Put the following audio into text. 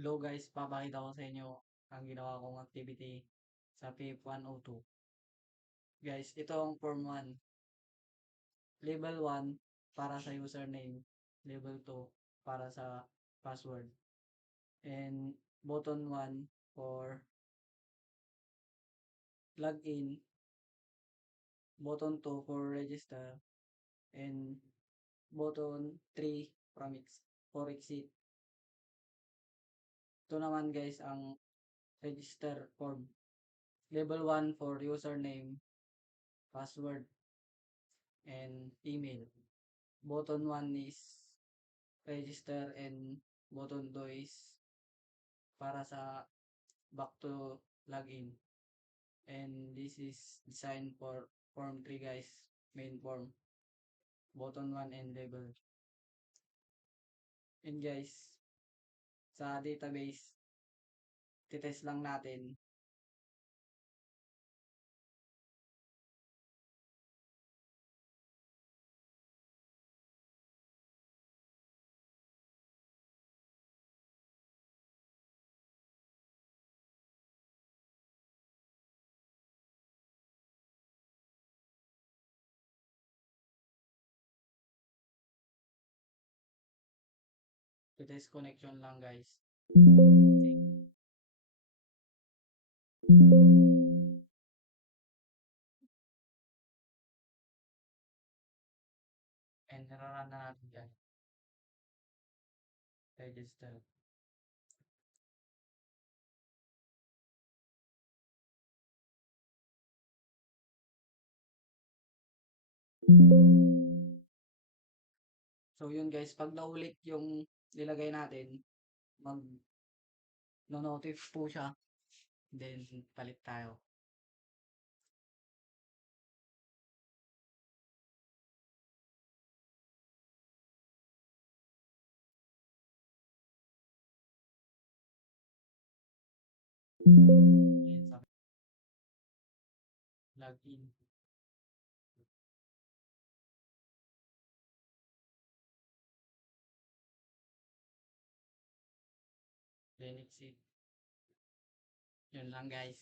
Hello guys, papakita ko sa inyo ang ginawa kong activity sa PIP 102. Guys, ito ang form 1. Level 1 para sa username. Level 2 para sa password. And button 1 for login. Button 2 for register. And button 3 for exit. Ito naman guys ang register form. Level 1 for username, password, and email. Button 1 is register and button 2 is para sa back to login. And this is designed for form 3 guys, main form. Button 1 and label. And guys, sa database, titest lang natin. Titest connection lang guys. And nararan na natin guys. Register. So yun guys, pag naulit yung nilagay natin, mag no-notif po siya. Then palit tayo. Ayan, sabi, login. Then exit. Yun lang guys.